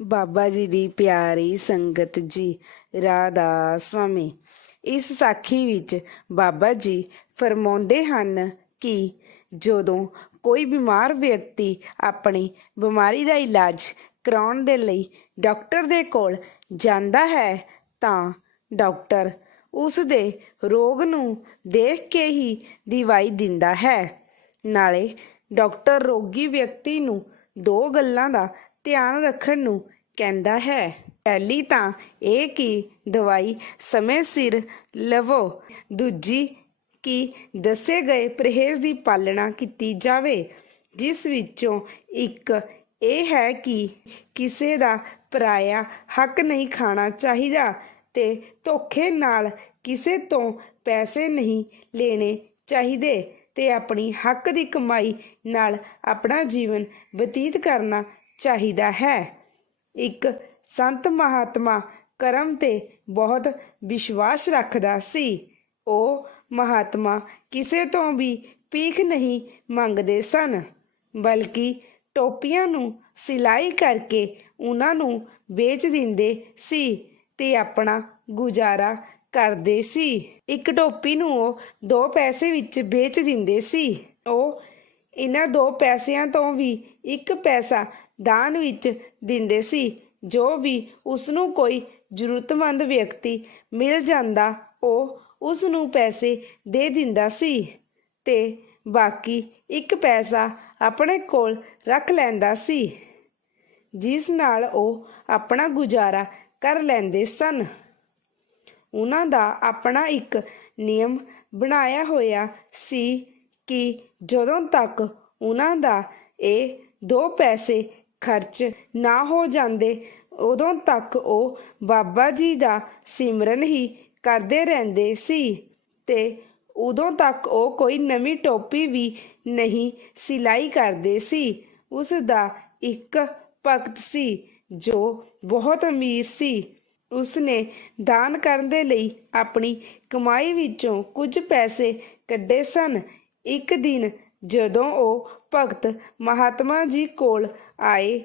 ਬਾਬਾ ਜੀ ਦੀ ਪਿਆਰੀ ਸੰਗਤ ਜੀ, ਰਾਧਾ ਸਵਾਮੀ। ਇਸ ਸਾਖੀ ਵਿੱਚ ਬਾਬਾ ਜੀ ਫਰਮਾਉਂਦੇ ਹਨ ਕਿ ਜਦੋਂ ਕੋਈ ਬਿਮਾਰ ਵਿਅਕਤੀ ਆਪਣੀ ਬਿਮਾਰੀ ਦਾ ਇਲਾਜ ਕਰਾਉਣ ਦੇ ਲਈ ਡਾਕਟਰ ਦੇ ਕੋਲ ਜਾਂਦਾ ਹੈ, ਤਾਂ ਡਾਕਟਰ ਉਸ ਦੇ ਰੋਗ ਨੂੰ ਦੇਖ ਕੇ ਹੀ ਦਵਾਈ ਦਿੰਦਾ ਹੈ। ਨਾਲੇ ਡਾਕਟਰ ਰੋਗੀ ਵਿਅਕਤੀ ਨੂੰ ਦੋ ਗੱਲਾਂ ਦਾ ਧਿਆਨ ਰੱਖਣ ਨੂੰ ਕਹਿੰਦਾ ਹੈ। ਪਹਿਲੀ ਤਾਂ ਇਹ ਕਿ ਦਵਾਈ ਸਮੇਂ ਸਿਰ ਲਵੋ। ਦੂਜੀ ਕਿ ਦੱਸੇ ਗਏ ਪਰਹੇਜ਼ ਦੀ ਪਾਲਣਾ ਕੀਤੀ ਜਾਵੇ, ਜਿਸ ਵਿੱਚੋਂ ਇੱਕ ਇਹ ਹੈ ਕਿ ਕਿਸੇ ਦਾ ਪਰਾਇਆ ਹੱਕ ਨਹੀਂ ਖਾਣਾ ਚਾਹੀਦਾ ਤੇ ਧੋਖੇ ਨਾਲ ਕਿਸੇ ਤੋਂ ਪੈਸੇ ਨਹੀਂ ਲੈਣੇ ਚਾਹੀਦੇ ਤੇ ਆਪਣੀ ਹੱਕ ਦੀ ਕਮਾਈ ਨਾਲ ਆਪਣਾ ਜੀਵਨ ਬਤੀਤ ਕਰਨਾ ਚਾਹੀਦਾ ਹੈ। ਇੱਕ ਸੰਤ ਮਹਾਤਮਾ ਕਰਮ ਤੇ ਬਹੁਤ ਵਿਸ਼ਵਾਸ ਰੱਖਦਾ ਸੀ। ਉਹ ਮਹਾਤਮਾ ਕਿਸੇ ਤੋਂ ਵੀ ਭੀਖ ਨਹੀਂ ਮੰਗਦੇ ਸਨ, ਬਲਕਿ ਟੋਪੀਆਂ ਨੂੰ ਸਿਲਾਈ ਕਰਕੇ ਉਹਨਾਂ ਨੂੰ ਵੇਚ ਦਿੰਦੇ ਸੀ ਤੇ ਆਪਣਾ ਗੁਜ਼ਾਰਾ ਕਰਦੇ ਸੀ। ਇੱਕ ਟੋਪੀ ਨੂੰ ਉਹ ਦੋ ਪੈਸੇ ਵਿੱਚ ਵੇਚ ਦਿੰਦੇ ਸੀ। ਉਹ ਇਹਨਾਂ ਦੋ ਪੈਸਿਆਂ ਤੋਂ ਵੀ ਇੱਕ ਪੈਸਾ ਦਾਨ ਵਿੱਚ ਦਿੰਦੇ ਸੀ। ਜੋ ਵੀ ਉਸ ਨੂੰ ਕੋਈ ਜ਼ਰੂਰਤਮੰਦ ਵਿਅਕਤੀ ਮਿਲ ਜਾਂਦਾ, ਉਹ ਉਸ ਨੂੰ ਪੈਸੇ ਦੇ ਦਿੰਦਾ ਸੀ ਤੇ ਬਾਕੀ ਇੱਕ ਪੈਸਾ ਆਪਣੇ ਕੋਲ ਰੱਖ ਲੈਂਦਾ ਸੀ, ਜਿਸ ਨਾਲ ਉਹ ਆਪਣਾ ਗੁਜ਼ਾਰਾ ਕਰ ਲੈਂਦੇ ਸਨ। ਉਹਨਾਂ ਦਾ ਆਪਣਾ ਇੱਕ ਨਿਯਮ ਬਣਾਇਆ ਹੋਇਆ ਸੀ ਕਿ ਜਦੋਂ ਤੱਕ ਉਹਨਾਂ ਦਾ ਇਹ ਦੋ ਪੈਸੇ ਖਰਚ ਨਾ ਹੋ ਜਾਂਦੇ, ਉਦੋਂ ਤੱਕ ਉਹ ਬਾਬਾ ਜੀ ਦਾ ਸਿਮਰਨ ਹੀ ਕਰਦੇ ਰਹਿੰਦੇ ਸੀ ਤੇ ਉਦੋਂ ਤੱਕ ਉਹ ਕੋਈ ਨਵੀਂ ਟੋਪੀ ਵੀ ਨਹੀਂ ਸਿਲਾਈ ਕਰਦੇ ਸੀ। ਉਸ ਦਾ ਇੱਕ ਭਗਤ ਸੀ ਜੋ ਬਹੁਤ ਅਮੀਰ ਸੀ। ਉਸਨੇ ਦਾਨ ਕਰਨ ਦੇ ਲਈ ਆਪਣੀ ਕਮਾਈ ਵਿੱਚੋਂ ਕੁਝ ਪੈਸੇ ਕੱਢੇ ਸਨ। ਇੱਕ ਦਿਨ ਜਦੋਂ ਉਹ ਭਗਤ ਮਹਾਤਮਾ ਜੀ ਕੋਲ ਆਏ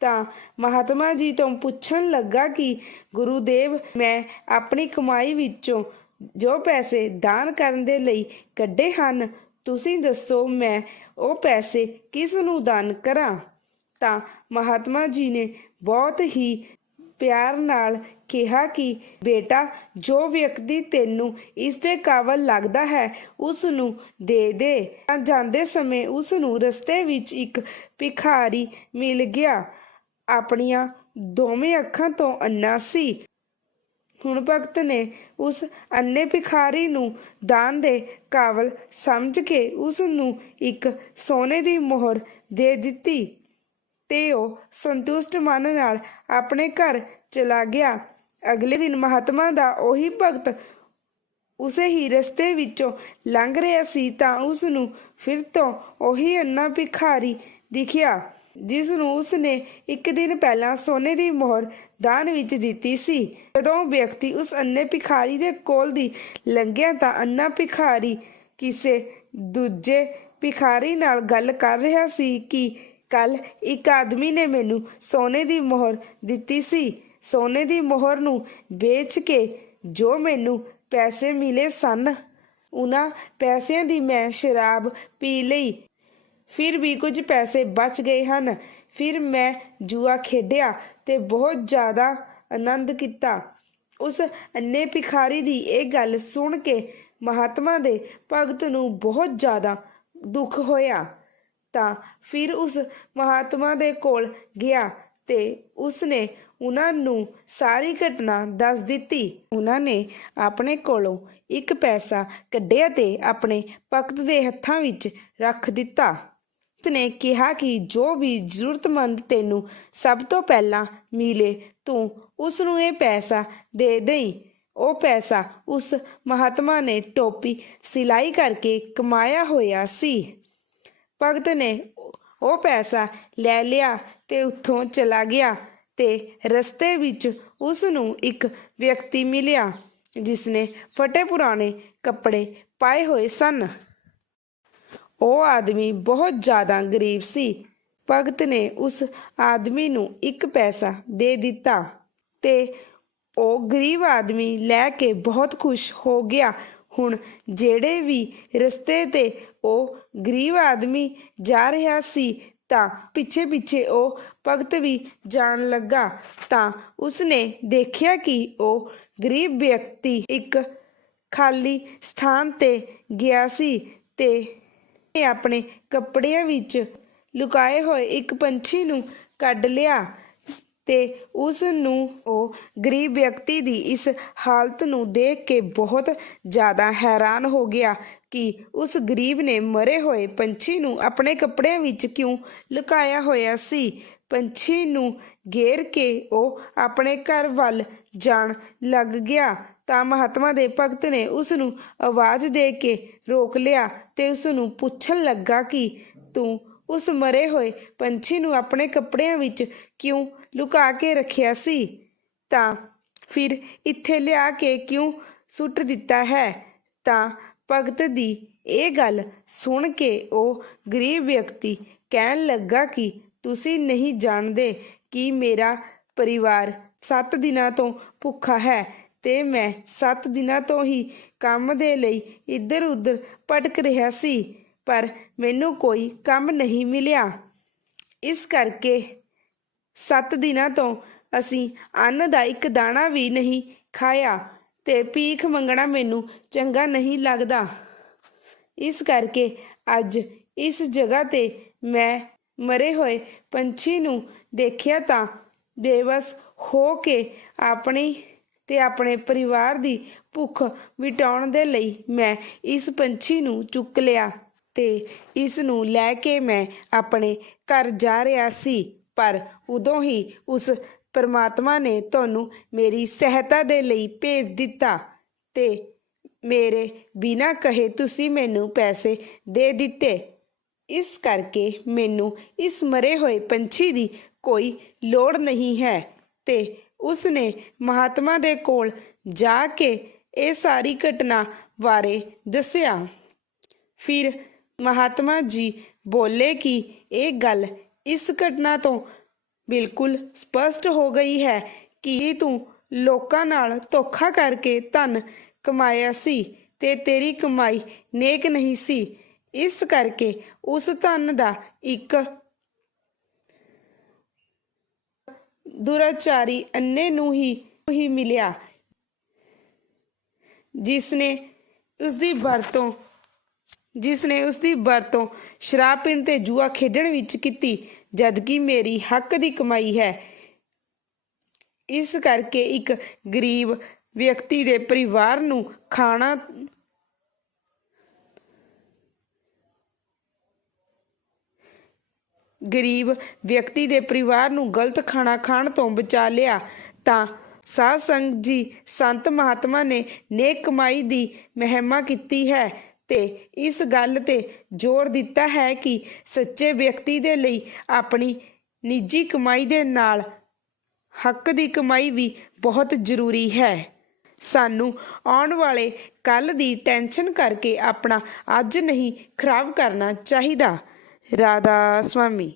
ਤਾਂ ਮਹਾਤਮਾ ਜੀ ਤੋਂ ਪੁੱਛਣ ਲੱਗਾ ਕਿ ਗੁਰੂਦੇਵ, ਮੈਂ ਆਪਣੀ ਕਮਾਈ ਵਿੱਚੋਂ ਜੋ ਪੈਸੇ ਦਾਨ ਕਰਨ ਦੇ ਲਈ ਕੱਢੇ ਹਨ, ਤੁਸੀਂ ਦੱਸੋ ਮੈਂ ਉਹ ਪੈਸੇ ਕਿਸ ਨੂੰ ਦਾਨ ਕਰਾਂ? ਤਾਂ ਮਹਾਤਮਾ ਜੀ ਨੇ ਬਹੁਤ ਹੀ ਪਿਆਰ ਨਾਲ ਕਿਹਾ ਕਿ, ਬੇਟਾ, ਜੋ ਵਿਅਕਤੀ ਤੈਨੂੰ ਇਸ ਦੇ ਕਾਬਲ ਲੱਗਦਾ ਹੈ ਉਸ ਨੂੰ ਦੇ। ਦੇ ਜਾਂਦੇ ਸਮੇਂ ਉਸ ਨੂੰ ਰਸਤੇ ਵਿੱਚ ਇੱਕ ਭਿਖਾਰੀ ਮਿਲ ਗਿਆ। ਆਪਣੀਆਂ ਦੋਵੇਂ ਅੱਖਾਂ ਤੋਂ ਅੰਨਾ ਸੀ। ਹੁਣ ਭਗਤ ਨੇ ਉਸ ਅੰਨੇ ਭਿਖਾਰੀ ਨੂੰ ਦਾਨ ਦੇ ਕਾਬਲ ਸਮਝ ਕੇ ਉਸ ਨੂੰ ਇੱਕ ਸੋਨੇ ਦੀ ਮੋਹਰ ਦੇ ਦਿੱਤੀ। ਤੇ ਉਹ ਸੰਤੁਸ਼ਟ ਮਨ ਨਾਲ ਆਪਣੇ ਘਰ ਚਲਾ ਗਿਆ। ਅਗਲੇ ਦਿਨ ਮਹਾਤਮਾ ਦਾ ਉਹੀ ਭਗਤ ਉਸੇ ਹੀ ਰਸਤੇ ਵਿੱਚੋਂ ਲੰਘ ਰਿਹਾ ਸੀ ਤਾਂ ਉਸ ਨੂੰ ਫਿਰ ਤੋਂ ਉਹੀ ਅੰਨਾ ਭਿਖਾਰੀ ਦਿਖਿਆ ਜਿਸ ਨੂੰ ਉਸ ਨੇ ਇੱਕ ਦਿਨ ਪਹਿਲਾਂ ਸੋਨੇ ਦੀ ਮੋਹਰ ਦਾਨ ਵਿੱਚ ਦਿੱਤੀ ਸੀ। ਜਦੋਂ ਵਿਅਕਤੀ ਉਸ ਅੰਨੇ ਭਿਖਾਰੀ ਦੇ ਕੋਲ ਦੀ ਲੰਘਿਆ ਤਾਂ ਅੰਨਾ ਭਿਖਾਰੀ ਕਿਸੇ ਦੂਜੇ ਭਿਖਾਰੀ ਨਾਲ ਗੱਲ ਕਰ ਰਿਹਾ ਸੀ ਕਿ ਕੱਲ ਇੱਕ ਆਦਮੀ ਨੇ ਮੈਨੂੰ ਸੋਨੇ ਦੀ ਮੋਹਰ ਦਿੱਤੀ ਸੀ। ਸੋਨੇ ਦੀ ਮੋਹਰ ਨੂੰ ਵੇਚ ਕੇ ਜੋ ਮੈਨੂੰ ਪੈਸੇ ਮਿਲੇ ਸਨ, ਉਹਨਾਂ ਪੈਸਿਆਂ ਦੀ ਮੈਂ ਸ਼ਰਾਬ ਪੀ ਲਈ। ਫਿਰ ਵੀ ਕੁਝ ਪੈਸੇ ਬਚ ਗਏ ਹਨ। ਫਿਰ ਮੈਂ ਜੂਆ ਖੇਡਿਆ ਤੇ ਬਹੁਤ ਜ਼ਿਆਦਾ ਆਨੰਦ ਕੀਤਾ। ਉਸ ਅੰਨੇ ਭਿਖਾਰੀ ਦੀ ਇਹ ਗੱਲ ਸੁਣ ਕੇ ਮਹਾਤਮਾ ਦੇ ਭਗਤ ਨੂੰ ਬਹੁਤ ਜ਼ਿਆਦਾ ਦੁੱਖ ਹੋਇਆ। ਤਾਂ ਫਿਰ ਉਸ ਮਹਾਤਮਾ ਦੇ ਕੋਲ ਗਿਆ ਤੇ ਉਸਨੇ ਉਹਨਾਂ ਨੂੰ ਸਾਰੀ ਘਟਨਾ ਦੱਸ ਦਿੱਤੀ। ਉਹਨਾਂ ਨੇ ਆਪਣੇ ਕੋਲੋਂ ਇੱਕ ਪੈਸਾ ਕੱਢਿਆ ਤੇ ਆਪਣੇ ਭਗਤ ਦੇ ਹੱਥਾਂ ਵਿੱਚ ਰੱਖ ਦਿੱਤਾ। ਨੇ ਕਿਹਾ ਕਿ ਜੋ ਵੀ ਜ਼ਰੂਰਤਮੰਦ ਤੈਨੂੰ ਸਭ ਤੋਂ ਪਹਿਲਾਂ ਮਿਲੇ, ਤੂੰ ਉਸ ਨੂੰ ਇਹ ਪੈਸਾ ਦੇ ਦੇਈ। ਉਹ ਪੈਸਾ ਉਸ ਮਹਾਤਮਾ ਨੇ ਟੋਪੀ ਸਿਲਾਈ ਕਰਕੇ ਕਮਾਇਆ ਹੋਇਆ ਸੀ। ਭਗਤ ਨੇ ਉਹ ਪੈਸਾ ਲੈ ਲਿਆ ਤੇ ਉੱਥੋਂ ਚਲਾ ਗਿਆ ਤੇ ਰਸਤੇ ਵਿੱਚ ਉਸ ਨੂੰ ਇੱਕ ਵਿਅਕਤੀ ਮਿਲਿਆ ਜਿਸ ਨੇ ਫਟੇ ਪੁਰਾਣੇ ਕੱਪੜੇ ਪਾਏ ਹੋਏ ਸਨ। ਉਹ ਆਦਮੀ ਬਹੁਤ ਜ਼ਿਆਦਾ ਗਰੀਬ ਸੀ। ਭਗਤ ਨੇ ਉਸ ਆਦਮੀ ਨੂੰ ਇੱਕ ਪੈਸਾ ਦੇ ਦਿੱਤਾ ਤੇ ਉਹ ਗਰੀਬ ਆਦਮੀ ਲੈ ਕੇ ਬਹੁਤ ਖੁਸ਼ ਹੋ ਗਿਆ। ਹੁਣ ਜਿਹੜੇ ਵੀ ਰਸਤੇ ਤੇ ਉਹ ਗਰੀਬ ਆਦਮੀ ਜਾ ਰਿਹਾ ਸੀ ਤਾਂ ਪਿੱਛੇ ਪਿੱਛੇ ਉਹ ਭਗਤ ਵੀ ਜਾਣ ਲੱਗਾ। ਤਾਂ ਉਸਨੇ ਦੇਖਿਆ ਕਿ ਉਹ ਗਰੀਬ ਵਿਅਕਤੀ ਇੱਕ ਖਾਲੀ ਸਥਾਨ ਤੇ ਗਿਆ ਸੀ ਤੇ ਆਪਣੇ ਕੱਪੜਿਆਂ ਵਿੱਚ ਲੁਕਾਏ ਹੋਏ ਇੱਕ ਪੰਛੀ ਨੂੰ ਕੱਢ ਲਿਆ। ਤੇ ਉਸ ਨੂੰ ਉਹ ਗਰੀਬ ਵਿਅਕਤੀ ਦੀ ਇਸ ਹਾਲਤ ਨੂੰ ਦੇਖ ਕੇ ਬਹੁਤ ਜ਼ਿਆਦਾ ਹੈਰਾਨ ਹੋ ਗਿਆ ਕਿ ਉਸ ਗਰੀਬ ਨੇ ਮਰੇ ਹੋਏ ਪੰਛੀ ਨੂੰ ਆਪਣੇ ਕੱਪੜਿਆਂ ਵਿੱਚ ਕਿਉਂ ਲੁਕਾਇਆ ਹੋਇਆ ਸੀ? ਪੰਛੀ ਨੂੰ ਘੇਰ ਕੇ ਉਹ ਆਪਣੇ ਘਰ ਵੱਲ ਜਾਣ ਲੱਗ ਗਿਆ ਤਾਂ ਮਹਾਤਮਾ ਦੇ ਭਗਤ ਨੇ ਉਸ ਨੂੰ ਆਵਾਜ਼ ਦੇ ਕੇ ਰੋਕ ਲਿਆ ਤੇ ਉਸ ਨੂੰ ਪੁੱਛਣ ਲੱਗਾ ਕਿ ਤੂੰ ਉਸ ਮਰੇ ਹੋਏ ਪੰਛੀ ਨੂੰ ਆਪਣੇ ਕੱਪੜਿਆਂ ਵਿੱਚ ਕਿਉਂ ਲੁਕਾ ਕੇ ਰੱਖਿਆ ਸੀ? ਤਾਂ ਫਿਰ ਇੱਥੇ ਲਿਆ ਕੇ ਕਿਉਂ ਸੁੱਟ ਦਿੱਤਾ ਹੈ? ਤਾਂ ਭਗਤ ਦੀ ਇਹ ਗੱਲ ਸੁਣ ਕੇ ਉਹ ਗਰੀਬ ਵਿਅਕਤੀ ਕਹਿਣ ਲੱਗਾ ਕਿ ਤੁਸੀਂ ਨਹੀਂ ਜਾਣਦੇ ਕਿ ਮੇਰਾ ਪਰਿਵਾਰ 7 ਦਿਨਾਂ ਤੋਂ ਭੁੱਖਾ ਹੈ ਤੇ ਮੈਂ 7 ਦਿਨਾਂ ਤੋਂ ਹੀ ਕੰਮ ਦੇ ਲਈ ਇੱਧਰ ਉੱਧਰ ਭਟਕ ਰਿਹਾ ਸੀ। ਪਰ ਮੈਨੂੰ ਕੋਈ ਕੰਮ ਨਹੀਂ ਮਿਲਿਆ। ਇਸ ਕਰਕੇ 7 ਦਿਨਾਂ ਤੋਂ ਅਸੀਂ ਅੰਨ ਦਾ ਇੱਕ ਦਾਣਾ ਵੀ ਨਹੀਂ ਖਾਇਆ ਤੇ ਭੀਖ ਮੰਗਣਾ ਮੈਨੂੰ ਚੰਗਾ ਨਹੀਂ ਲੱਗਦਾ। ਇਸ ਕਰਕੇ ਅੱਜ ਇਸ ਜਗ੍ਹਾ ਤੇ ਮੈਂ ਮਰੇ ਹੋਏ ਪੰਛੀ ਨੂੰ ਦੇਖਿਆ ਤਾਂ ਬੇਵਸ ਹੋ ਕੇ ਆਪਣੀ ਤੇ ਆਪਣੇ ਪਰਿਵਾਰ ਦੀ ਭੁੱਖ ਮਿਟਾਉਣ ਦੇ ਲਈ ਮੈਂ ਇਸ ਪੰਛੀ ਨੂੰ ਚੁੱਕ ਲਿਆ। ਤੇ ਇਸ ਨੂੰ ਲੈ ਕੇ ਮੈਂ ਆਪਣੇ ਘਰ ਜਾ ਰਿਹਾ ਸੀ, ਪਰ ਉਦੋਂ ਹੀ ਉਸ ਪਰਮਾਤਮਾ ਨੇ ਤੁਹਾਨੂੰ ਮੇਰੀ ਸਹਾਇਤਾ ਦੇ ਲਈ ਭੇਜ ਦਿੱਤਾ ਤੇ ਮੇਰੇ ਬਿਨਾਂ ਕਹੇ ਤੁਸੀਂ ਮੈਨੂੰ ਪੈਸੇ ਦੇ ਦਿੱਤੇ। ਇਸ ਕਰਕੇ ਮੈਨੂੰ ਇਸ ਮਰੇ ਹੋਏ ਪੰਛੀ ਦੀ ਕੋਈ ਲੋੜ ਨਹੀਂ ਹੈ ਤੇ ਉਸ ਨੇ ਮਹਾਤਮਾ ਦੇ ਕੋਲ ਜਾ ਕੇ ਇਹ ਸਾਰੀ ਘਟਨਾ ਬਾਰੇ ਦੱਸਿਆ। ਫਿਰ ਮਹਾਤਮਾ ਜੀ ਬੋਲੇ ਕਿ ਇਹ ਗੱਲ ਇਸ ਘਟਨਾ ਤੋਂ ਬਿਲਕੁਲ ਸਪਸ਼ਟ ਹੋ ਗਈ ਹੈ ਕਿ ਤੂੰ ਲੋਕਾਂ ਨਾਲ ਧੋਖਾ ਕਰਕੇ ਧਨ ਕਮਾਇਆ ਸੀ ਤੇ ਤੇਰੀ ਕਮਾਈ ਨੇਕ ਨਹੀਂ ਸੀ। ਇਸ ਕਰਕੇ ਉਸ ਧਨ ਦਾ ਇੱਕ ਦੁਰਾਚਾਰੀ ਅੰਨੇ ਨੂੰ ਹੀ ਹੀ ਮਿਲਿਆ ਜਿਸ ਨੇ ਉਸ ਦੀ ਵਰਤੋਂ ਜਿਸ ਨੇ ਉਸ ਦੀ ਵਰਤੋਂ ਸ਼ਰਾਬ ਪੀਣ ਤੇ ਜੂਆ ਖੇਡਣ ਵਿੱਚ ਕੀਤੀ, ਜਦਕਿ ਮੇਰੀ ਹੱਕ ਦੀ ਕਮਾਈ ਹੈ। ਇਸ ਕਰਕੇ ਇੱਕ ਗਰੀਬ ਵਿਅਕਤੀ ਦੇ ਪਰਿਵਾਰ ਨੂੰ ਖਾਣਾ ਗਰੀਬ ਵਿਅਕਤੀ ਦੇ ਪਰਿਵਾਰ ਨੂੰ ਗਲਤ ਖਾਣਾ ਖਾਣ ਤੋਂ ਬਚਾ ਲਿਆ, ਤਾਂ ਸਾਧ ਸੰਗ ਜੀ, ਸੰਤ ਮਹਾਤਮਾ ਨੇ ਨੇਕ ਕਮਾਈ ਦੀ ਮਹਿਮਾ ਕੀਤੀ ਹੈ। ਤੇ ਇਸ ਗੱਲ ਤੇ ਜ਼ੋਰ ਦਿੱਤਾ ਹੈ ਕਿ ਸੱਚੇ ਵਿਅਕਤੀ ਦੇ ਲਈ ਆਪਣੀ ਨਿੱਜੀ ਕਮਾਈ ਦੇ ਨਾਲ ਹੱਕ ਦੀ ਕਮਾਈ ਵੀ ਬਹੁਤ ਜ਼ਰੂਰੀ ਹੈ। ਸਾਨੂੰ ਆਉਣ ਵਾਲੇ ਕੱਲ ਦੀ ਟੈਨਸ਼ਨ ਕਰਕੇ ਆਪਣਾ ਅੱਜ ਨਹੀਂ ਖਰਾਬ ਕਰਨਾ ਚਾਹੀਦਾ। ਰਾਧਾ ਸੁਆਮੀ